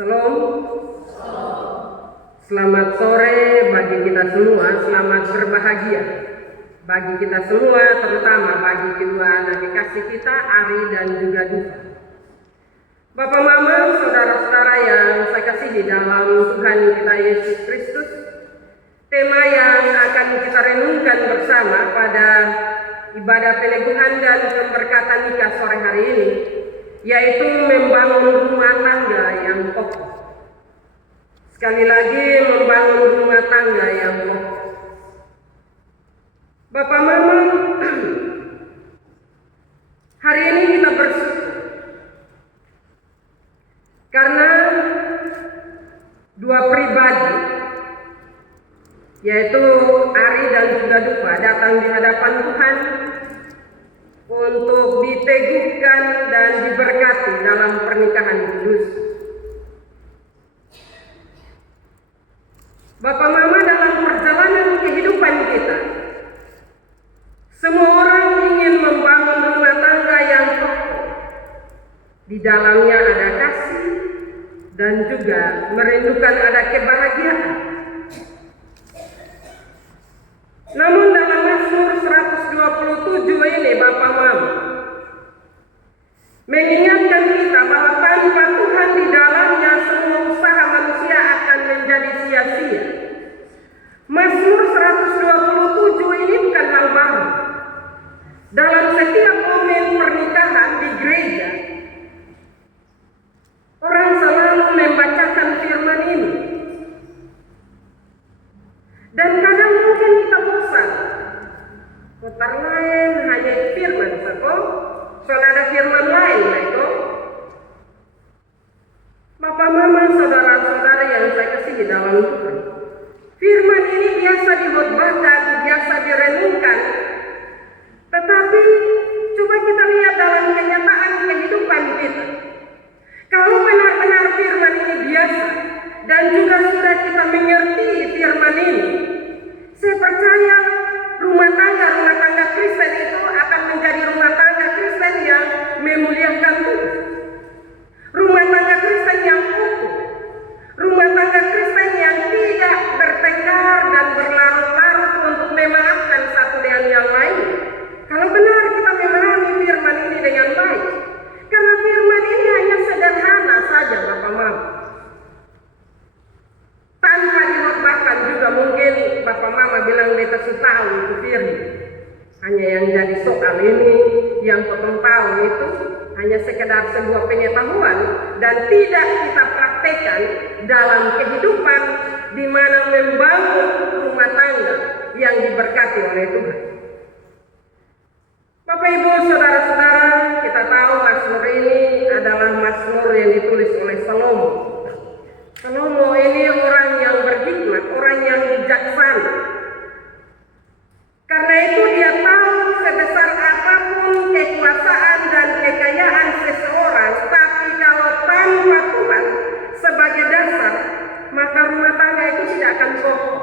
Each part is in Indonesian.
Salam. Selamat sore bagi kita semua, selamat berbahagia bagi kita semua, terutama bagi kedua anak kekasih kita, Ari dan juga Dufa. Bapak, Mama, saudara-saudara yang saya kasihi dalam Tuhan kita Yesus Kristus, tema yang akan kita renungkan bersama pada ibadah peneguhan dan pemberkatan nikah sore hari ini, yaitu membangun rumah tangga yang kokoh. Sekali lagi, membangun rumah tangga yang kokoh. Bapak, Mama, hari ini kita bersyukur karena dua pribadi, yaitu Ari dan juga Dufa, datang di hadapan Tuhan untuk diteguhkan dan diberkati dalam pernikahan kudus. Bapak, Mama, dalam perjalanan kehidupan kita, semua orang ingin membangun rumah tangga yang kokoh. Di dalamnya ada kasih dan juga merindukan ada kebahagiaan. Namun dalam Mazmur 127 ini, Bapak, Mama, mengingatkan kita bahwa tanpa Tuhan di dalamnya semua usaha manusia akan menjadi sia-sia. Mazmur 127 ini bukan hal baru. Dalam setiap momen pernikahan di gereja, orang selalu membacakan firman ini. Dan kadang mungkin kita bosan. Kotar lain hanya firman satu, soal ada firman lain, itu. Bapak, Mama, saudara-saudara yang saya kasihi dalam Tuhan, firman ini biasa dihotbahkan, biasa direnungkan, tetapi coba kita lihat dalam kenyataan kehidupan kita. Kalau benar-benar firman ini biasa dan juga sudah kita mengerti firman ini, saya percaya rumah tangga Kristen itu akan menjadi rumah tangga Kristen yang memuliakan Tuhan. Rumah tangga Kristen yang utuh. Rumah tangga Kristen yang tidak bertengkar dan berlarut-larut untuk memaafkan satu dengan yang lain. Kalau benar kita memahami firman ini dengan baik. Karena firman ini hanya sederhana saja, Bapak, Mama. Tanpa dihotbahkan juga mungkin Bapak, Mama bilang beta tahu itu firman. Hanya yang jadi soal ini, yang potong tahu itu hanya sekedar sebuah pengetahuan dan tidak kita praktekkan dalam kehidupan di mana membangun rumah tangga yang diberkati oleh Tuhan. Bapak, Ibu, saudara-saudara, kita tahu Mazmur ini adalah Mazmur yang ditulis oleh Salomo. Salomo ini orang yang berhikmat, orang yang bijaksana. Karena itu dia tahu sebesar apapun kekuasaan dan kekayaan seseorang, tapi kalau tanpa Tuhan sebagai dasar, maka rumah tangga itu tidak akan kokoh.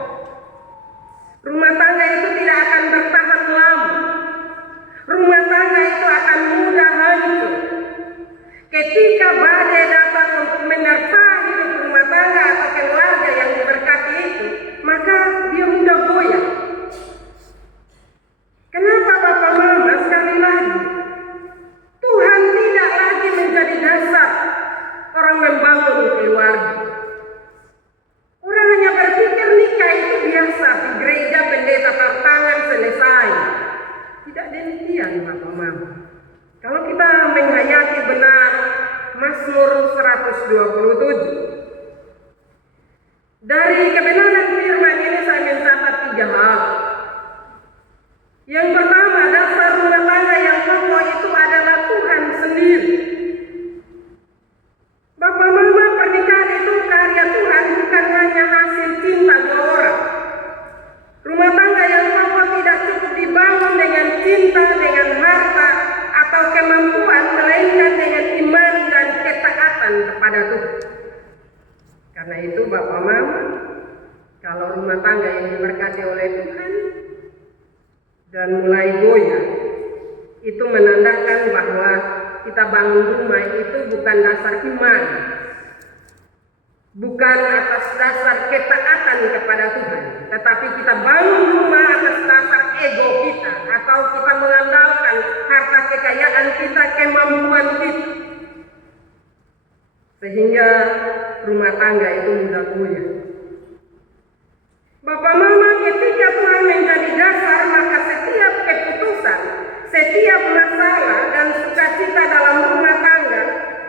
Rumah tangga itu tidak akan bertahan lama. Rumah tangga itu akan mudah hancur. Ketika badai datang untuk menerpa hidup rumah tangga atau keluarga yang diberkati itu, maka dia mudah goyah. Kenapa, Bapak, Mama? Sekali lagi, Tuhan tidak lagi menjadi dasar orang membangun keluarga. Orang hanya berpikir nikah itu biasa, di gereja pendeta tangan selesai. Tidak demikian, Bapak, Mama. Kalau kita menghayati benar Mazmur 127, dari kebenaran firman ini saya mencatat 3 hal. Yang pertama, dasar rumah tangga yang kokoh itu adalah Tuhan sendiri. Bapak, Mama, pernikahan itu karya Tuhan, bukan hanya hasil cinta 2 orang. Rumah tangga yang kokoh tidak cukup dibangun dengan cinta, dengan harta, atau kemampuan, melainkan dengan iman dan ketaatan kepada Tuhan. Karena itu, Bapak, Mama, kalau rumah tangga yang diberkati oleh Tuhan dan mulai goyah, itu menandakan bahwa kita bangun rumah itu bukan dasar iman, bukan atas dasar ketaatan kepada Tuhan, tetapi kita bangun rumah atas dasar ego kita, atau kita mengandalkan harta kekayaan kita, kemampuan kita, sehingga rumah tangga itu mudah goyah. Bapak Mama, ketika Tuhan menjadi dasar, maka setiap keputusan, setiap masalah dan sukacita dalam rumah tangga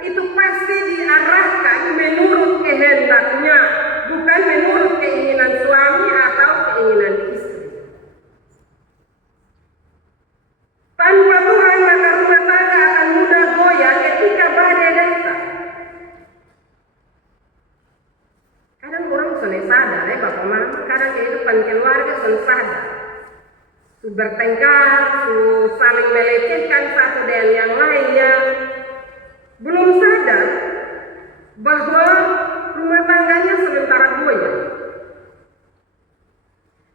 itu pasti diarahkan menurut kehendaknya, bukan menurut keinginan suami atau keinginan istri. Tanpa Tuhan, maka rumah tangga akan mudah goyah ketika badai datang. Kadang orang sudah sadar ya Bapak Mama, kadang kehidupan keluarga sudah sadar, bertengkar, saling melecehkan satu dengan yang lainnya, belum sadar bahwa rumah tangganya sementara goyah.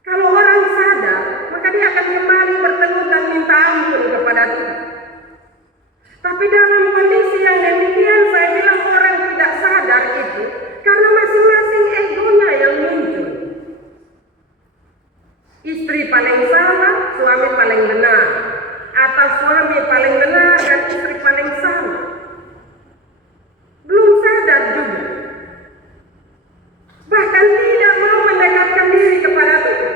Kalau orang sadar, maka dia akan kembali bertelut dan minta ampun kepada Tuhan. Tapi dalam kondisi yang demikian, saya bilang orang tidak sadar itu karena masing-masing egonya yang muncul. Istri paling salah, suami paling benar, atau suami paling benar dan istri paling salah. Belum sadar juga, bahkan tidak mau mendekatkan diri kepada Tuhan.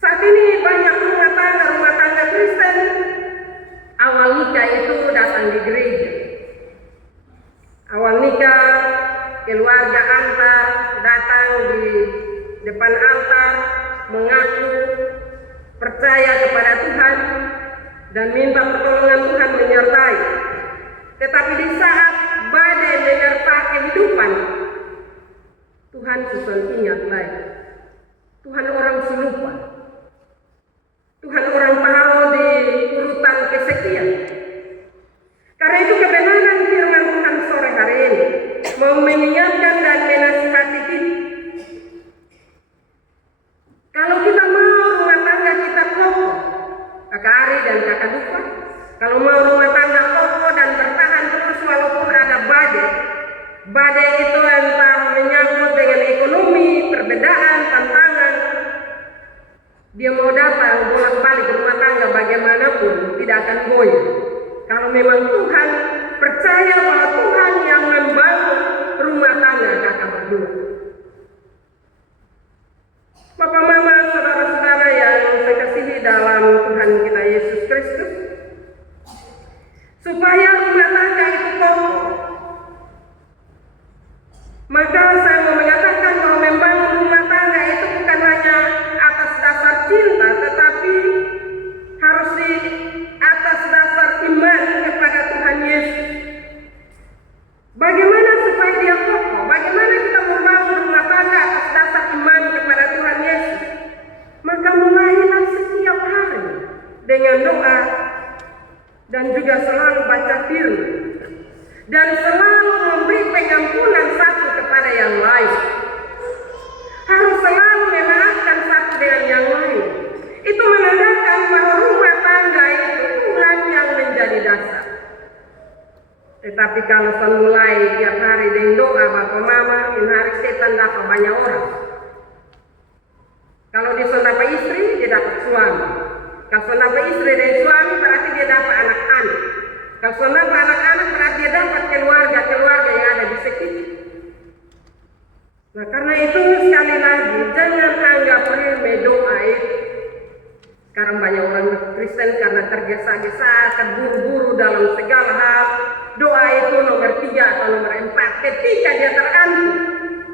Saat ini banyak rumah tangga Kristen, awal nikah itu datang di gereja. Awal nikah, keluarga antar datang di depan altar, mengaku percaya kepada Tuhan dan minta pertolongan Tuhan menyertai. Tetapi di saat badai menerpa kehidupan, Tuhan susun ingat lagi. Tuhan orang lupa. Tuhan orang taruh di urutan kesekian. Karena itu kebenaran firman Tuhan sore hari ini mau mengingatkan dan menasihati kita. Kalau kita mau rumah tangga kita kokoh, Kakak Ari dan Kakak Dupa, kalau mau rumah tangga kokoh dan bertahan terus walaupun ada badai itu entah menyangkut dengan ekonomi, perbedaan, tantangan, dia mau datang bolak-balik rumah tangga bagaimanapun tidak akan goyah. Kalau memang Tuhan percaya bahwa Tuhan yang membangun rumah tangga kakak berdua. Bapak Mama, saudara-saudara yang saya kasihi dalam Tuhan kita Yesus Kristus, supaya rumah tangga itu kokoh, maka saya mau mengatakan bahwa membangun rumah tangga itu bukan hanya atas dasar cinta, tetapi harus di atas dasar iman kepada Tuhan Yesus. Bagaimana supaya dia kokoh? Bagaimana kita membangun rumah tangga atas dasar iman kepada Tuhan Yesus? Maka mulailah setiap hari dengan doa dan juga selalu baca firman dan selalu memberi pengampunan satu kepada yang lain. Harus selalu memaafkan satu dengan yang lain. Itu menandakan bahwa rumah tangga itu Tuhan yang menjadi dasar. Tetapi kalau mulai tiap hari dengan doa Bapak Mama, ini hari setan dapat banyak orang. Kalau dia dapat istri, dia dapat suami. Kalau dapat istri dan suami, berarti dia dapat anak-anak. Kalau dapat anak-anak, berarti dia dapat keluarga-keluarga yang ada di sekitar. Nah, karena itu sekali lagi, jangan anggap remeh doa itu. Sekarang banyak orang Kristen karena tergesa-gesa, terburu-buru dalam segala hal. Doa itu nomor 3 atau nomor 4. Ketika dia terantuk,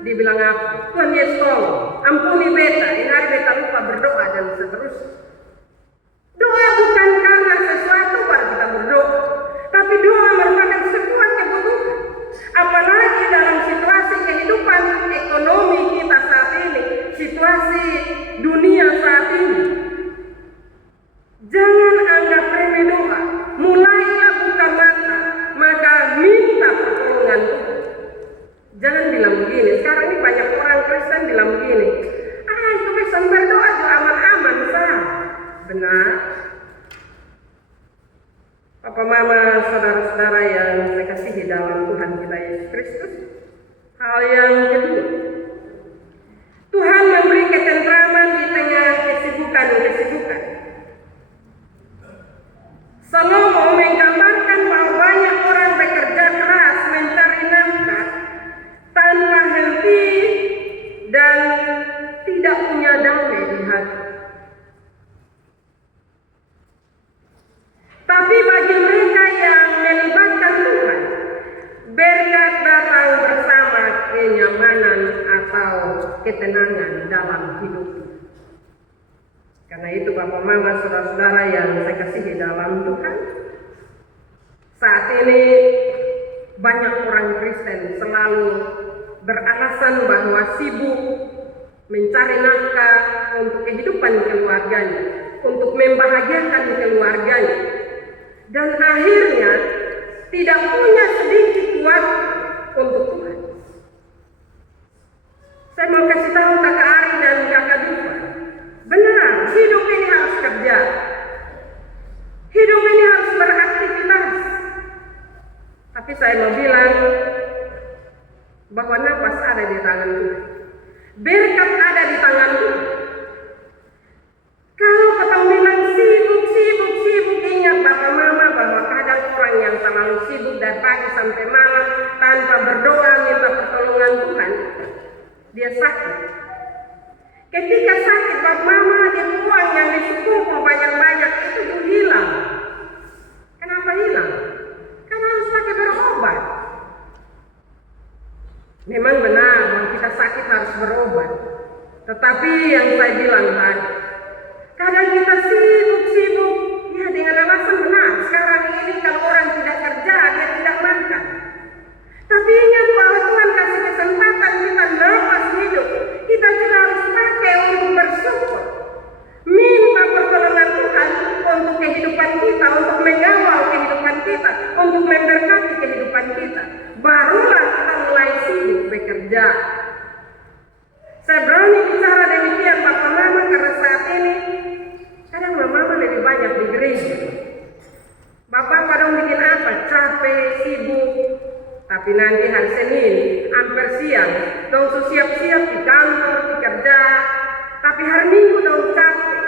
dibilang apa? Tuhan Yesus tolong, ampuni beta. Ini hari beta lupa berdoa dan seterusnya. Doa bukan karena sesuatu baru kita berdoa, tapi doa merupakan sebuah kebutuhan. Apalagi dalam situasi kehidupan ekonomi kita saat ini, situasi dunia saat ini. Jangan anggap remeh doa. Mulailah buka mata, maka minta pertolongan Tuhan. Jangan bilang begini. Sekarang ini banyak orang Kristen bilang begini. Itu bisa berdoa juga aman-aman, sah. Benar. Papa Mama, saudara-saudara yang saya kasihi dalam Tuhan kita Yesus Kristus. Hal yang kedua, Tuhan memberi ketentraman di tengah kesibukan-kesibukan. Salomo menggambarkan bahwa banyak orang bekerja keras mencari nafkah tanpa henti dan tidak punya damai di hati. Tapi bagi mereka yang melibatkan Tuhan, berkat datang bersama kenyamanan atau ketenangan dalam hidupnya. Karena itu Bapak Mama, saudara-saudara yang saya kasihi dalam Tuhan, saat ini banyak orang Kristen selalu beralasan bahwa sibuk mencari nafkah untuk kehidupan keluarganya, untuk membahagiakan keluarganya, dan akhirnya tidak punya sedikit waktu untuk Tuhan. Saya mau kasih tahu Kakak Ari dan Kakak Dupa, benar, hidup ini harus kerja, hidup ini harus beraktivitas. Tapi saya mau bilang bahwa nafas ada di tangan Tuhan, berkat ada di tangan Tuhan. Kalau ketemu bilang sibuk, ingat Bapak Mama bahwa kadang orang yang terlalu sibuk dari pagi sampai malam tanpa berdoa minta pertolongan Tuhan, dia sakit. Ketika sakit Bapak Mama, dia uang yang dikumpul banyak-banyak itu hilang. Kenapa hilang? Karena harus pakai berobat. Memang benar bahwa kita sakit harus berobat. Tetapi yang saya bilang tadi, kadang kita sibuk, ya dengan alasan benar. Sekarang ini kalau orang tidak kerja, dia tidak makan. Tapi ingat bahwa Tuhan kasih kesempatan kita nafas hidup. Kita juga harus pakai untuk bersyukur. Minta pertolongan Tuhan untuk kehidupan kita, untuk mengawal kehidupan kita, untuk memberkati kehidupan kita. Barulah kita mulai sibuk bekerja. Saya berani bicara demikian Bapak Mama karena saat ini kadang Mama lebih banyak di gereja. Bapak kadang bikin apa? Capek, sibuk. Tapi nanti hari Senin, hampir siang, dong siap-siap di kantor, di kerja. Tapi hari Minggu dong capek.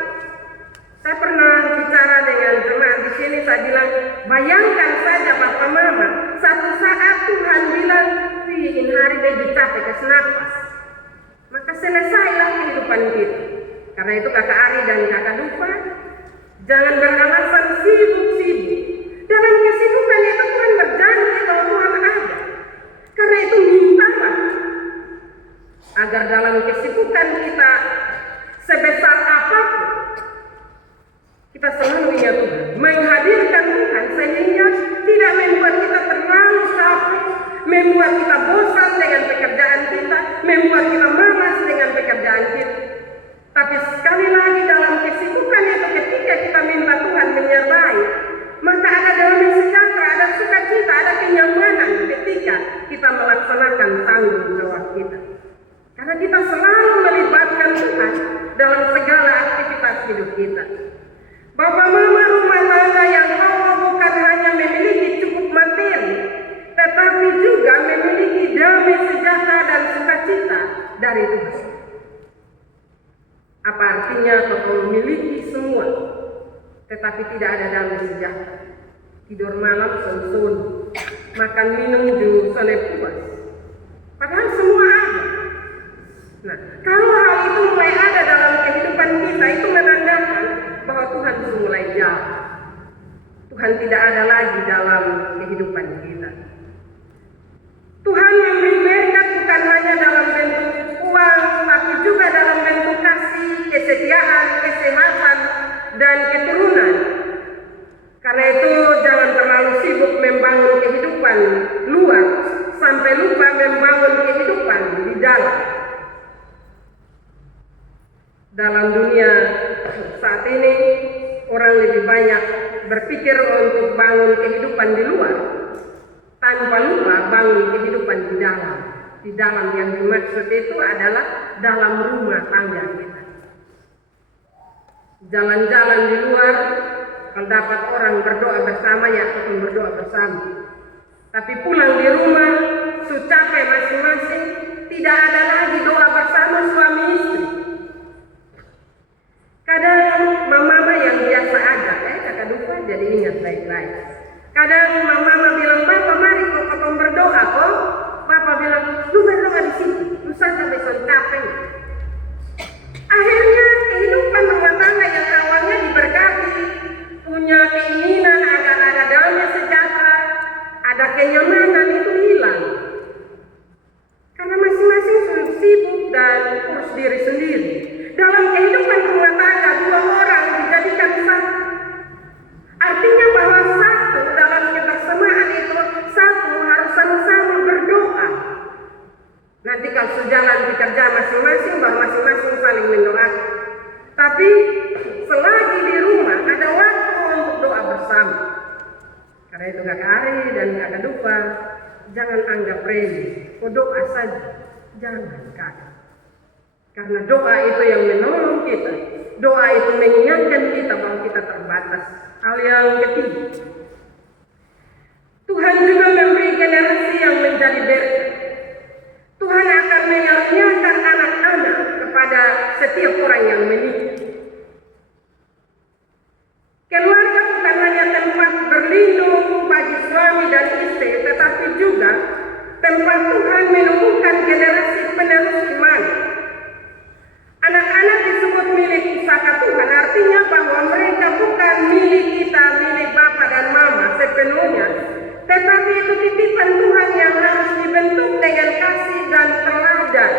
Saya pernah bicara dengan jemaat di sini, saya bilang, bayangkan saja Bapak Mama, satu saat Tuhan bilang, ini hari bagi capek, kasih nafas. Maka selesailah kehidupan kita. Karena itu Kakak Ari dan Kakak Dupa, jangan beralasan sibuk. Dalam kesibukan itu Tuhan berjanji bahwa Tuhan ada. Karena itu mintalah agar dalam kesibukan kita sebesar apapun kita selalu ingat Tuhan, menghadirkan Tuhan sehingga tidak membuat kita terlalu capek, membuat kita bosan dengan pekerjaan kita, membuat kita malas dengan pekerjaan kita. Tapi sekali lagi dalam kesibukan itu ketika kita minta Tuhan menyertai, maka ada damai sejahtera, ada sukacita, ada kenyamanan ketika kita melaksanakan tanggung jawab kita. Karena kita selalu melibatkan Tuhan dalam segala aktivitas hidup kita. Bapak Mama rumah tangga yang kokoh bukan hanya memiliki cukup materi, tetapi juga memiliki damai sejahtera dan sukacita dari Tuhan. Apa artinya kalau memiliki semua, tetapi tidak ada damai sejahtera? Tidur malam sun-sun, makan minum juga soleh puas. Padahal semua ada. Nah, kalau hal itu mulai ada dalam kehidupan kita, itu menandakan bahwa Tuhan sudah mulai jauh. Tuhan tidak ada lagi dalam kehidupan kita. Tuhan memberi berkat bukan hanya dalam bentuk uang, tapi juga dalam bentuk kasih, kesetiaan, kesehatan, dan keturunan. Karena itu jangan terlalu sibuk membangun kehidupan luar sampai lupa membangun kehidupan di dalam. Dalam dunia saat ini orang lebih banyak berpikir untuk bangun kehidupan di luar tanpa lupa bangun kehidupan di dalam. Di dalam yang dimaksud itu adalah dalam rumah tangga kita. Jalan-jalan di luar, kalau dapat orang berdoa bersama, ya kita berdoa bersama. Tapi pulang di rumah, capek masing-masing, tidak ada lagi doa bersama suami istri. Kadang mama yang biasa ada, kakak Dufa jadi ingat baik-baik. Kadang mama bilang, "Bapak mari kok potong berdoa kok." Bapak bilang, "Lu berdoa di sini, lu saja besok capek." Akhirnya kehidupan rumah tangga yang awalnya diberkati, punya keinginan agar ada damai sejahtera, ada kenyamanan, itu hilang. Karena masing-masing sudah sibuk dan urus diri sendiri. Dalam kehidupan rumah tangga, dua orang dijadikan satu. Artinya bahwa satu dalam kebersamaan itu, satu harus sama-sama berdoa. Nanti kalau sejalan bekerja masing-masing, baru masing-masing saling mendoakan. Tapi selagi di rumah ada waktu untuk doa bersama. Karena itu kakak Ari dan kakak Dufa, jangan anggap remeh. Kau doa saja, jangan kakak. Karena doa itu yang menolong kita. Doa itu mengingatkan kita bahwa kita terbatas. Hal yang ketiga, Tuhan juga memberi generasi yang menjadi berkat. Tuhan akan mengaruniakan anak-anak kepada setiap orang yang menikah. Keluarga bukan hanya tempat berlindung bagi suami dan istri, tetapi juga tempat Tuhan menumbuhkan generasi penerus iman. Anak-anak disebut milik pusaka Tuhan, artinya bahwa mereka bukan milik kita, milik Bapa dan Mama sepenuhnya, tetapi itu titipan Tuhan yang harus dibentuk dengan kasih dan teladan.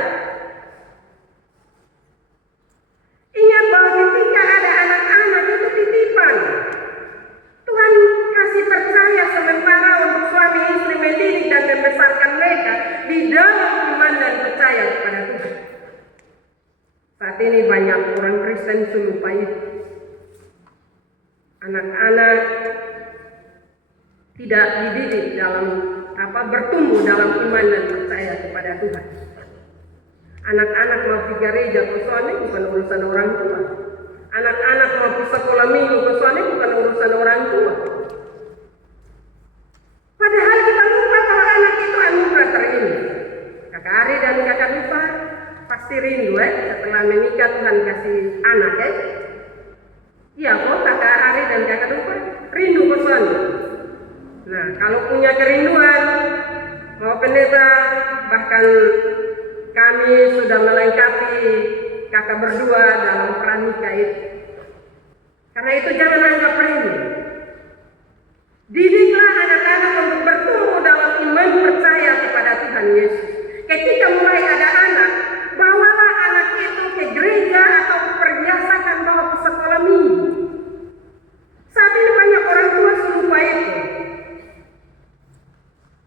Ingat bahwa ketika ada anak-anak itu titipan. Tuhan kasih percaya sementara untuk suami istri mendidik dan membesarkan mereka di dalam iman dan percaya kepada Tuhan. Saat ini banyak orang Kristen lupa itu. Anak-anak tidak dididik dalam bertumbuh dalam iman dan percaya kepada Tuhan. Anak-anak mau pergi gereja ke suami bukan urusan orang tua. Anak-anak mau pergi sekolah minggu ke suami bukan urusan orang tua. Padahal kita lupa bahwa anak itu anugerah terindah. Kakak Ari dan kakak Dufa pasti rindu setelah menikah Tuhan kasih anak Iya kok kakak Ari dan kakak Dufa rindu ke suami. Nah kalau punya kerinduan mau pendeta, bahkan kami sudah melengkapi kakak berdua dalam pranikah itu. Karena itu jangan anggap remeh. Didiklah anak-anak untuk bertumbuh dalam iman percaya kepada Tuhan Yesus. Ketika mulai ada anak, bawalah anak itu ke gereja atau perbiasakan bawa ke sekolah minggu. Saat ini banyak orang tua serupa itu.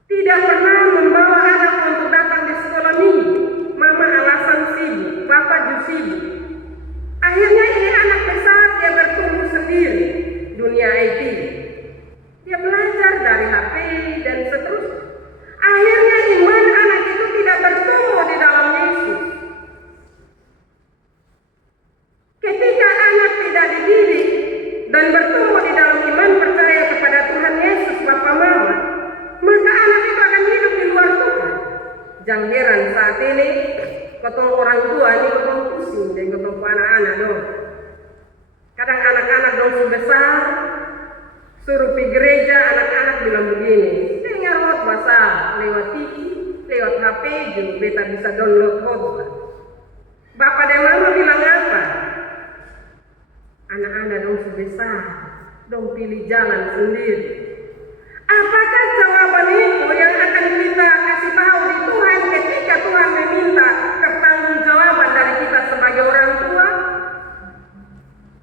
Tidak pernah membawa anak untuk datang di sekolah minggu. Mama alasan sibuk, bapak juga sibuk. Akhirnya ini anak besar, dia bertumbuh sendiri dunia IT. Dia belajar dari HP dan seterusnya. Akhirnya iman anak itu tidak bertumbuh di dalam Yesus. Ketika anak tidak dididik dan bertumbuh di dalam iman percaya kepada Tuhan Yesus Bapa Mama, maka anak itu akan hidup di luar Tuhan. Jangan heran saat ini ketemu orang tua ini ketemu pusing dan ketemu anak-anak dong. Kadang anak-anak dong sudah besar, suruh pergi gereja, anak-anak bilang begini, dengar khotbah lewat TV, lewat HP juga beta bisa download khotbah. Bapak dan mama bilang apa? Anak-anak dong sudah besar, dong pilih jalan sendiri. Apakah jawaban itu yang akan kita kasih tahu di Tuhan ketika Tuhan meminta pertanggungjawaban dari kita sebagai orang tua?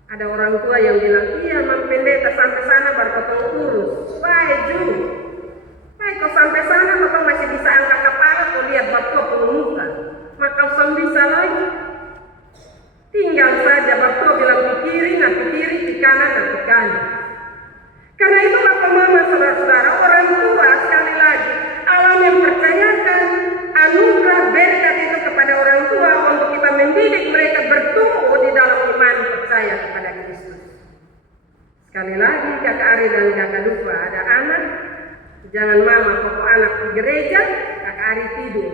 Ada orang tua yang bilang, iya Mam Pendeta sampai sana baru potong urus. Baik juga. Baik kau sampai sana kau masih bisa angkat kepala, kau lihat bapak muka. Maka kau bisa lagi. Tinggal saja bapak bilang di kiri, nanti kiri, di kanan, nanti kanan. Karena itu Bapak Mama saudara-saudara, orang tua sekali lagi Allah mempercayakan anugerah berkat itu kepada orang tua untuk kita mendidik mereka bertumbuh di dalam iman percaya kepada Kristus. Sekali lagi kakak Ari dan kakak Dufa ada anak, jangan mama pokok anak di gereja, kakak Ari tidur,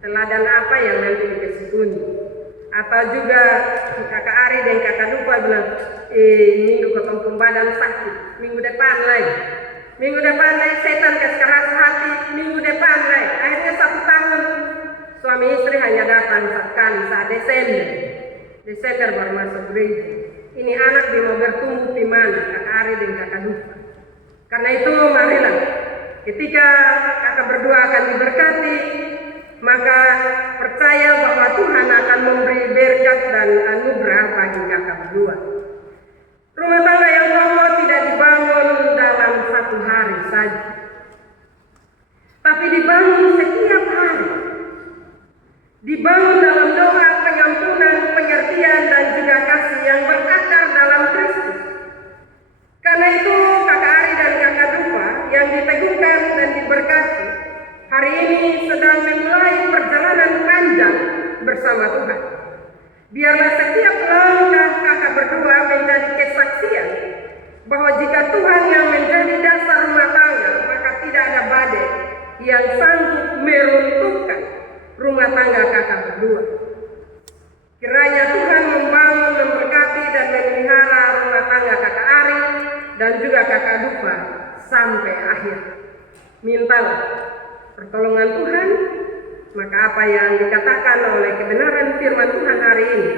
teladan apa yang nanti dikasih Uni? Atau juga kakak Ari dan kakak Dupa bilang, minggu ketemu pembadan sakit, minggu depan lagi. Minggu depan lagi setan kasih keras hati, minggu depan lagi. Akhirnya 1 tahun suami istri hanya datang sekali saat Desember baru masuk gereja. Ini anak dia mau bertumbuh di mana, kakak Ari dan kakak Dupa. Karena itu marilah, ketika kakak berdua akan diberkati, maka percaya bahwa Tuhan akan memberi berkat dan anugerah bagi kakak berdua. Rumah tangga yang kokoh tidak dibangun dalam 1 hari saja, tapi dibangun setiap hari. Dibangun dalam doa, pengampunan, pengertian, dan juga kasih yang berakar dalam Kristus. Karena itu kakak Ari dan kakak Dupa yang diteguhkan dan diberkati hari ini sedang memulai perjalanan panjang bersama Tuhan. Biarlah setiap langkah kakak berdua menjadi kesaksian bahwa jika Tuhan yang menjadi dasar rumah tangga, maka tidak ada badai yang sanggup meruntuhkan rumah tangga kakak berdua. Kiranya Tuhan membangun, memberkati, dan memelihara rumah tangga kakak Ari dan juga kakak Dupa sampai akhir. Mintalah pertolongan Tuhan, maka apa yang dikatakan oleh kebenaran firman Tuhan hari ini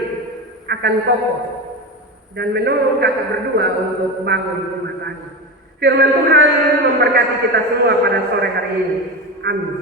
akan kokoh dan menolong kakak berdua untuk bangun rumah tangga. Firman Tuhan memberkati kita semua pada sore hari ini. Amin.